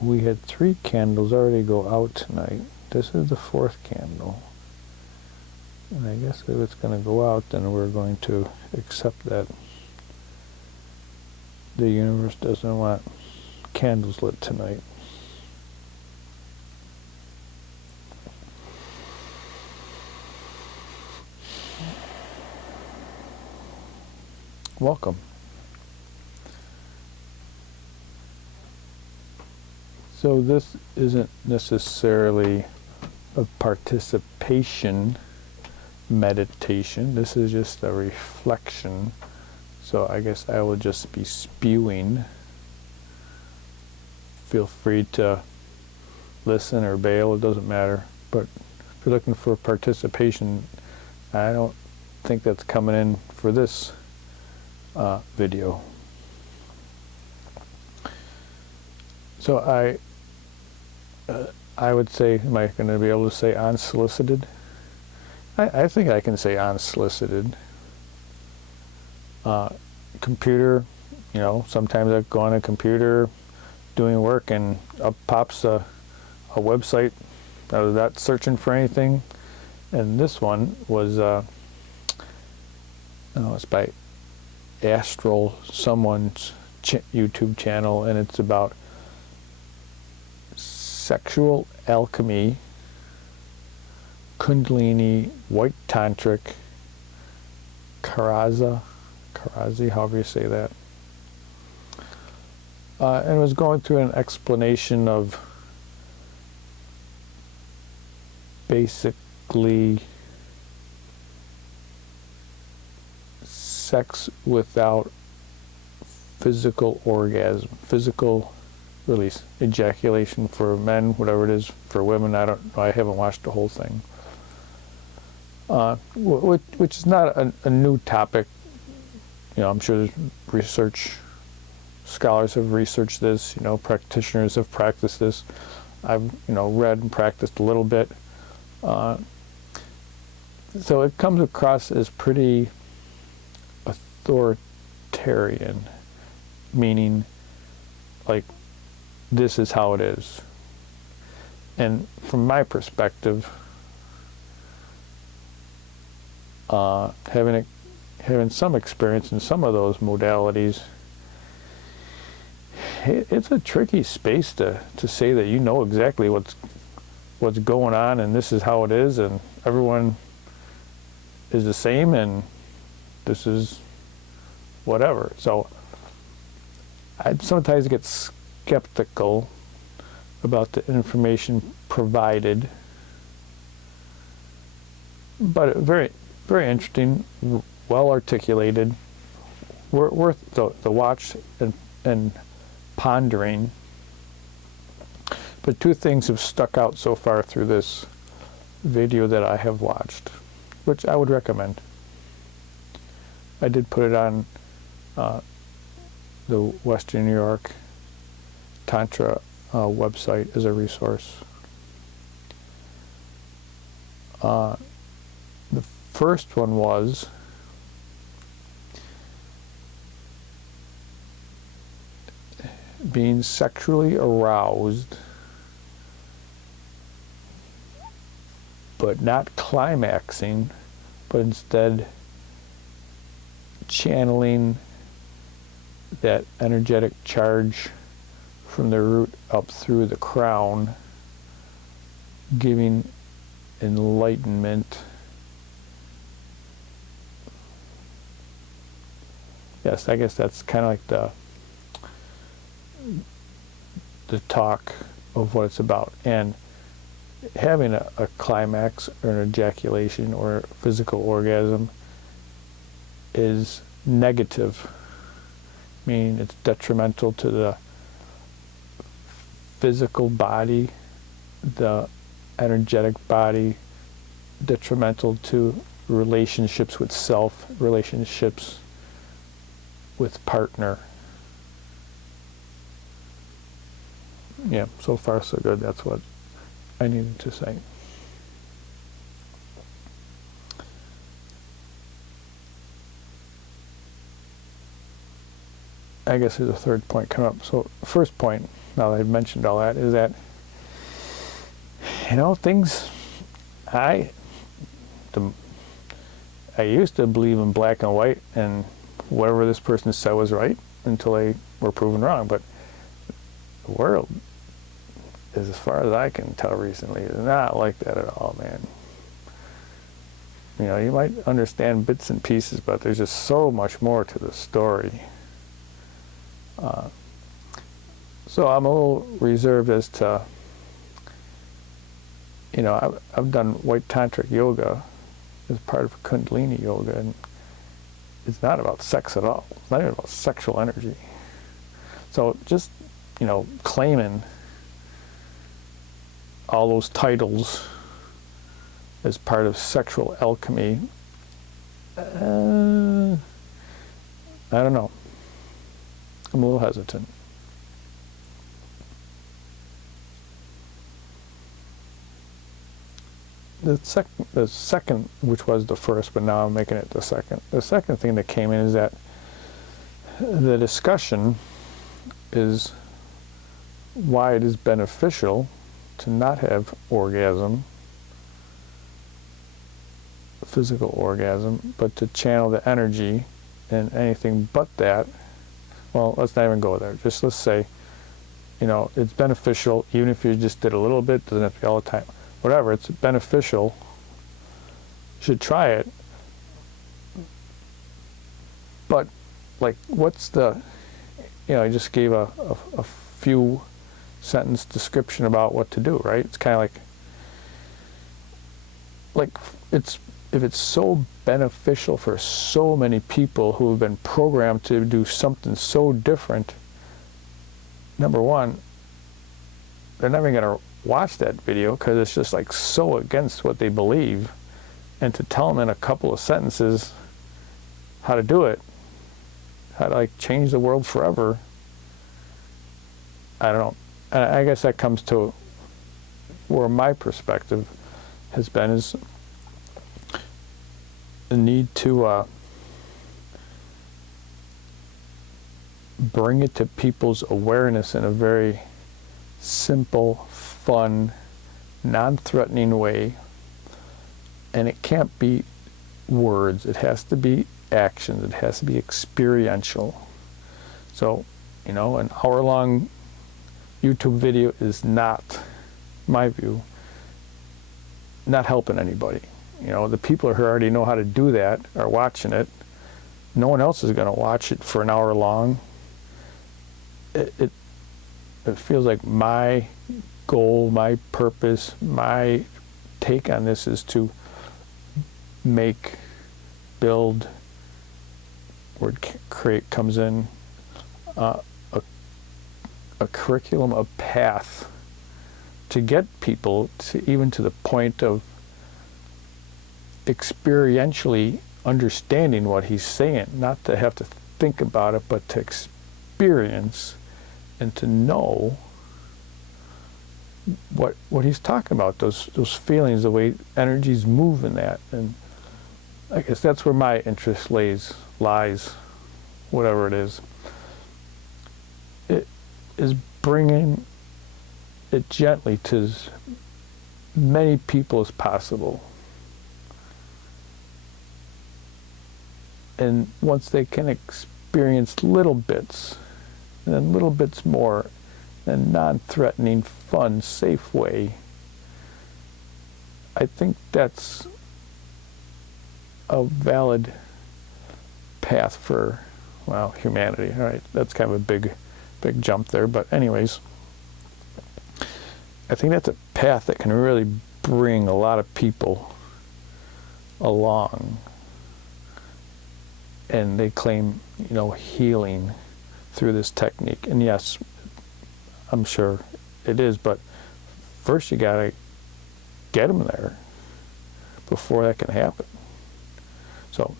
we had 3 candles already go out tonight. This is the 4th candle. And I guess if it's going to go out, then we're going to accept that the universe doesn't want candles lit tonight. Welcome. So this isn't necessarily a participation meditation. This is just a reflection. So I guess I will just be spewing. Feel free to listen or bail, it doesn't matter. But if you're looking for participation, I don't think that's coming in for this video. So I would say, am I going to be able to say unsolicited? I think I can say unsolicited. Computer, you know, sometimes I go on a computer doing work and up pops a website. I was not searching for anything. And this one was, it's by Astral, someone's YouTube channel, and it's about sexual alchemy, Kundalini, white tantric, Karazza, however you say that. And it was going through an explanation of basically sex without physical orgasm, physical release, ejaculation for men, whatever it is for women. I don't know. I haven't watched the whole thing. Which is not a new topic. You know, I'm sure there's research, scholars have researched this. You know, practitioners have practiced this. I've read and practiced a little bit. So it comes across as pretty authoritarian, meaning like this is how it is. And from my perspective, having some experience in some of those modalities, it's a tricky space to say that you know exactly what's going on and this is how it is and everyone is the same and this is whatever. So I sometimes get skeptical about the information provided, but very, very interesting, well articulated, worth the watch and pondering. But 2 things have stuck out so far through this video that I have watched, which I would recommend. I did put it on the Western New York Tantra website as a resource. The first one was being sexually aroused but not climaxing, but instead channeling that energetic charge from the root up through the crown, giving enlightenment. Yes, I guess that's kind of like the talk of what it's about. And having a climax or an ejaculation or physical orgasm is negative, meaning it's detrimental to the physical body, the energetic body, detrimental to relationships with self, relationships with partner. Yeah, so far so good. That's what I needed to say. I guess there's a third point coming up. So first point, now that I've mentioned all that, is that, things, I used to believe in black and white, and whatever this person said was right until they were proven wrong. But the world, as far as I can tell recently, is not like that at all, man. You might understand bits and pieces, but there's just so much more to the story. So I'm a little reserved as to, I've done white tantric yoga as part of Kundalini yoga, and it's not about sex at all. It's not even about sexual energy. So just, claiming all those titles as part of sexual alchemy, I don't know. I'm a little hesitant. The second, which was the first, but now I'm making it the second. The second thing that came in is that the discussion is why it is beneficial to not have orgasm, physical orgasm, but to channel the energy in anything but that. Well, let's not even go there. Just let's say, it's beneficial, even if you just did a little bit, doesn't have to be all the time. Whatever, it's beneficial. You should try it. But, what's the, I just gave a few sentence description about what to do, right? It's kind of like if it's so beneficial for so many people who have been programmed to do something so different, number one, they're never going to watch that video because it's just so against what they believe. And to tell them in a couple of sentences how to do it, how to change the world forever, I don't know. And I guess that comes to where my perspective has been, is the need to bring it to people's awareness in a very simple, fun, non-threatening way. And it can't be words. It has to be actions. It has to be experiential. So, an hour-long YouTube video is not, in my view, not helping anybody. The people who already know how to do that are watching it. No one else is going to watch it for an hour long. It feels like my goal, my purpose, my take on this is to make, build, word create comes in, a curriculum, a path to get people to even to the point of experientially understanding what he's saying, not to have to think about it, but to experience and to know what he's talking about, those feelings, the way energies move in that. And I guess that's where my interest lies, whatever it is. It is bringing it gently to as many people as possible. And once they can experience little bits, and then little bits more, in a non-threatening, fun, safe way, I think that's a valid path for, humanity. All right, that's kind of a big jump there, but anyways, I think that's a path that can really bring a lot of people along. And they claim, healing through this technique. And yes, I'm sure it is, but first you gotta get them there before that can happen. So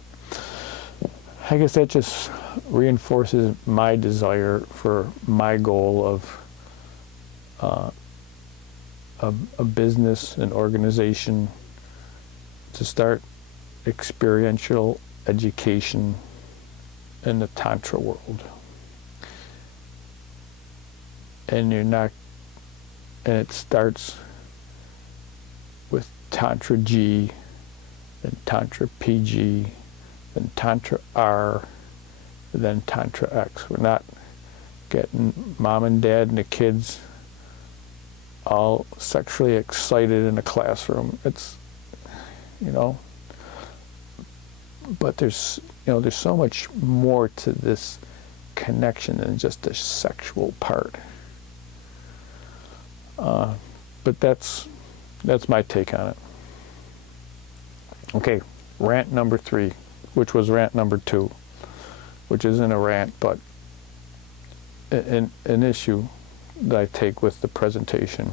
I guess that just reinforces my desire for my goal of a business, an organization, to start experiential education in the Tantra world. and you're not, and it starts with Tantra G, then Tantra PG, then Tantra R, then Tantra X. We're not getting mom and dad and the kids all sexually excited in a classroom. It's, you know, but there's, you know, there's so much more to this connection than just the sexual part. But that's my take on it. Okay, rant number 3, which was rant number 2, which isn't a rant, but an issue that I take with the presentation.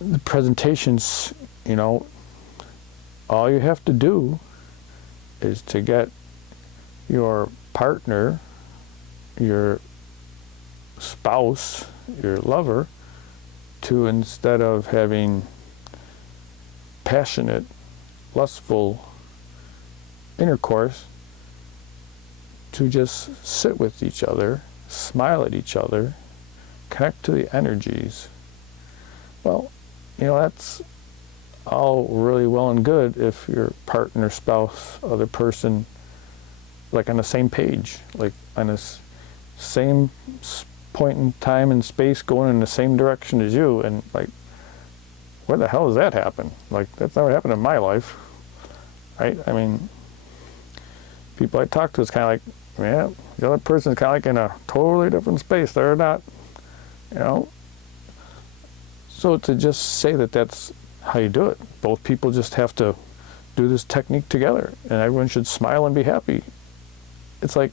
The presentations, you know, all you have to do is to get your partner, your spouse, your lover, to, instead of having passionate, lustful intercourse, to just sit with each other, smile at each other, connect to the energies. Well, you know, that's all really well and good if your partner, spouse, other person, like on the same page, like on this same point in time and space, going in the same direction as you, and like, where the hell does that happen? Like, that's never happened in my life, right? I mean, people I talk to, it's kind of like, yeah, the other person's kind of like in a totally different space. They're not, you know. So to just say that that's how you do it, both people just have to do this technique together, and everyone should smile and be happy. It's like,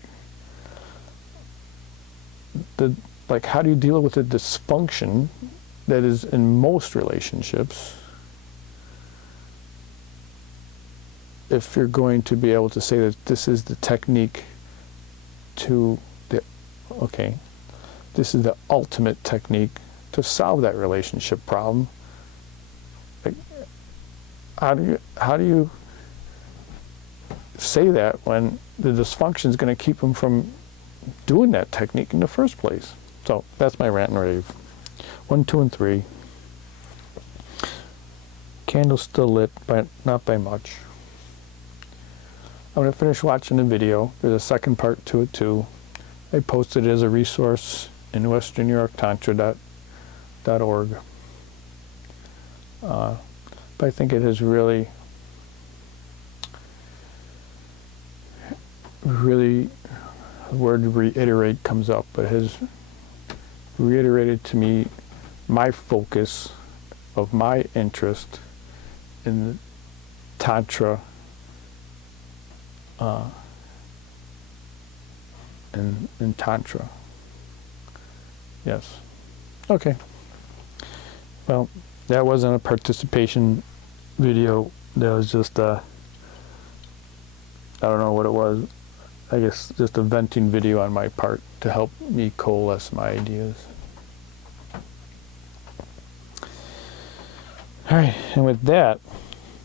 how do you deal with the dysfunction that is in most relationships if you're going to be able to say that this is the technique to the, okay, this is the ultimate technique to solve that relationship problem? Like, how do you say that when the dysfunction is going to keep them from doing that technique in the first place? So that's my rant and rave. 1, 2, and 3. Candle's still lit, but not by much. I'm going to finish watching the video. There's a second part to it too. I posted it as a resource in westernnewyorktantra.org. But I think it has really, the word reiterate comes up, but has reiterated to me my focus of my interest in Tantra in Tantra. Yes. Okay. Well, that wasn't a participation video. That was just I don't know what it was. I guess just a venting video on my part to help me coalesce my ideas. All right, and with that,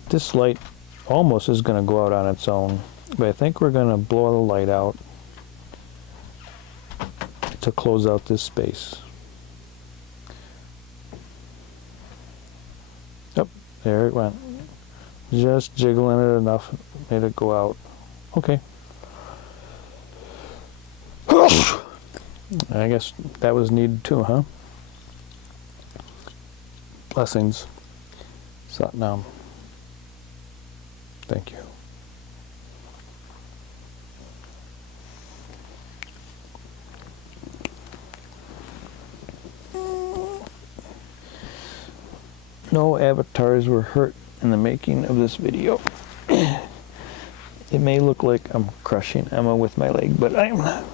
this light almost is going to go out on its own, but I think we're going to blow the light out to close out this space. Yep, there it went. Just jiggling it enough, made it go out. Okay. I guess that was needed too, huh? Blessings. Satnam. Thank you. No avatars were hurt in the making of this video. It may look like I'm crushing Emma with my leg, but I am not.